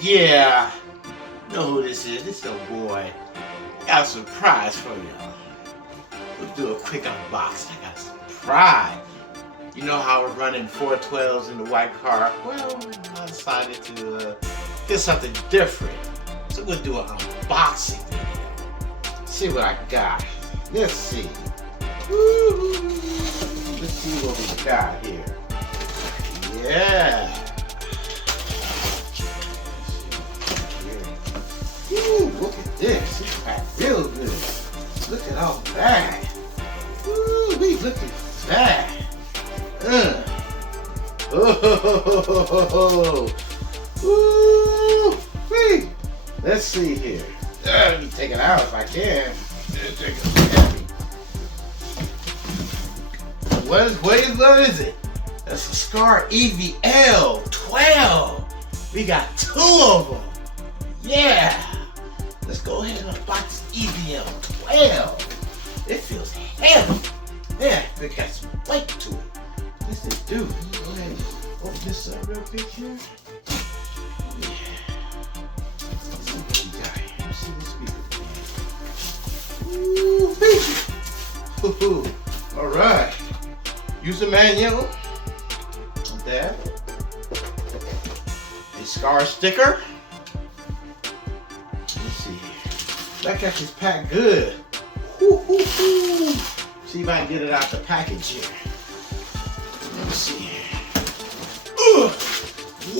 Yeah, you know who this is? This is your boy. I got a surprise for y'all. We'll do a quick unboxing. I got some pride. You know how we're running 412s in the white car? Well, I decided to get something different. So we'll do an unboxing video. See what I got. Let's see. Woo-hoo. Let's see what we got here. Yeah. Ooh, look at this. It's packed real good. Look at all that. Ooh, look at that. Oh, ooh, wee. Let's see here. Let me take it out if I can. What is it? That's a Skar EVL 12. We got 2 of them. Yeah. Let's go ahead and unbox this EVL 12. It feels heavy. Yeah, it got some weight to it. Yes, it do. Go ahead and open this up real quick here. Yeah. Let's see what we got here. Let's see what we got. Ooh, all right. User manual. That. A Skar sticker. Let's see here. That got this packed good. See if I can get it out the package here. Let's see here.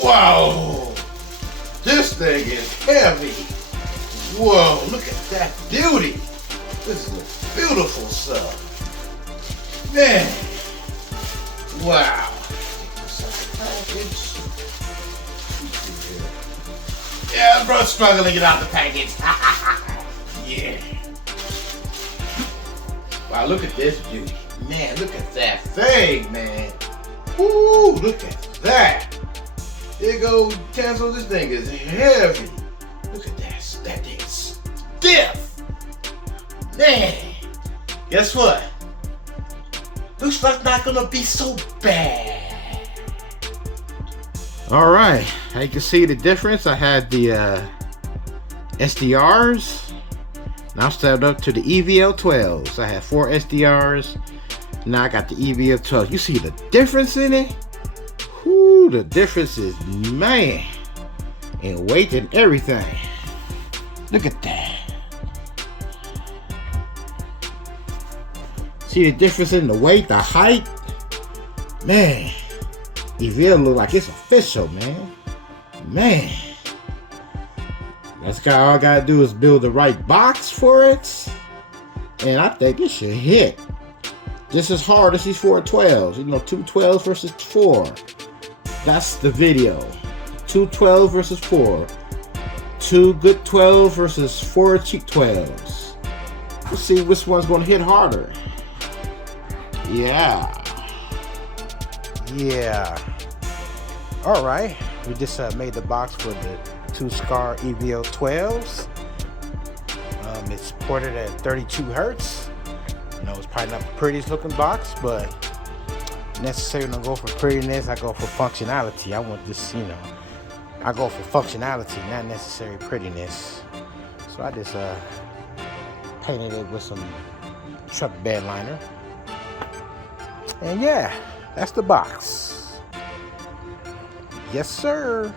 Wow! This thing is heavy. Whoa, look at that beauty. This is beautiful stuff. Man. Wow. Yeah, bro, struggling to get out the package. Yeah. Wow, look at this beauty. Man, look at that thing, man. Woo, look at that. There goes cancel. This thing is heavy. Look at that. That thing is stiff. Man. Guess what? Looks like not gonna be so bad. All right, you can see the difference. I had the SDRs. Now stepped up to the EVL 12s. I had 4 SDRs. Now I got the EVL 12. You see the difference in it? Whoo, the difference is, man, in weight and everything. Look at that. See the difference in the weight, the height? Man, EVL look like it's official, man. Man. All I gotta do is build the right box for it. And I think it should hit just as hard as these 412s. You know, 2 12s versus 4. That's the video. 2 12 versus 4. 2 good 12 versus 4 cheap 12s. Let's see which one's gonna hit harder. Yeah. All right, we just made the box for the 2 Skar EVL 12s. It's ported at 32 hertz. You know, it's probably not the prettiest looking box, but necessarily don't go for prettiness. I go for functionality. I want this, you know, I go for functionality, not necessarily prettiness. So I just painted it with some truck bed liner. And yeah, that's the box. Yes, sir.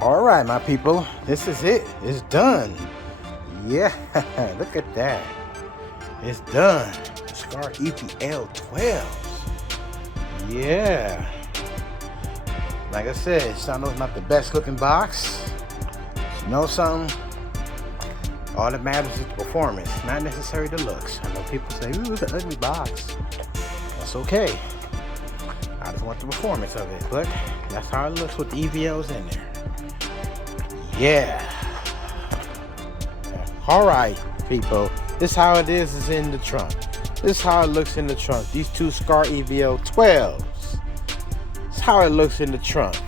All right, my people, this is it. It's done. Yeah, look at that. It's done. Skar EVL 12s. Yeah. Like I said, it's not the best looking box. You know something? All that matters is the performance, not necessarily the looks. I know people say, ooh, it's an ugly box. That's okay. I just want the performance of it. Look, that's how it looks with the EVLs in there. Yeah. All right, people. This how it is in the trunk. This is how it looks in the trunk. These 2 Skar EVL 12s. This is how it looks in the trunk.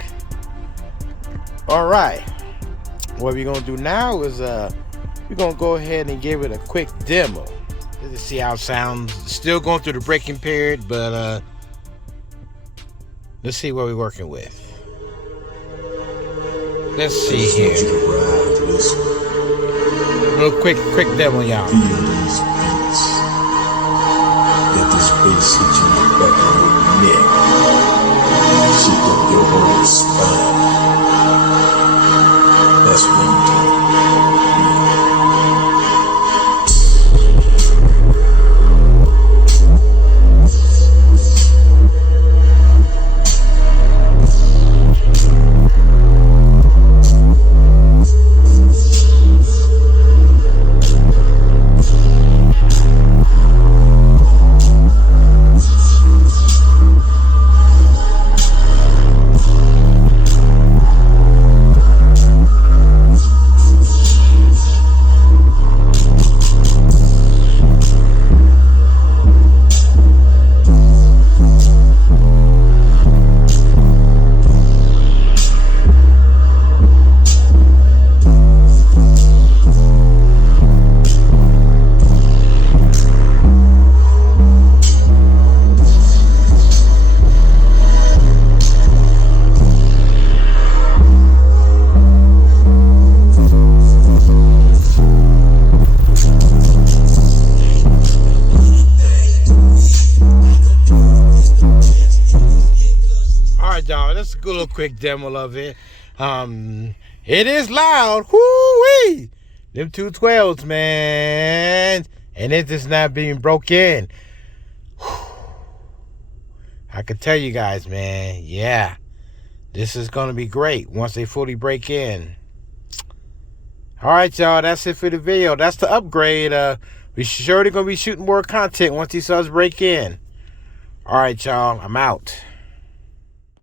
All right. What we're gonna do now is we're gonna go ahead and give it a quick demo. Let's see how it sounds. Still going through the braking period, but let's see what we're working with. Let's see here. Real quick demo, y'all. Feel these beats. Let this bass hit you in the back of your neck. Shake up your whole spine. That's what I'm doing. Y'all, that's a good little quick demo of it. It is loud. Whoo-wee! Them 212s, man. And it's just not being broken. I can tell you guys, man. Yeah. This is going to be great once they fully break in. Alright, y'all. That's it for the video. That's the upgrade. We surely going to be shooting more content once these subs break in. Alright, y'all. I'm out.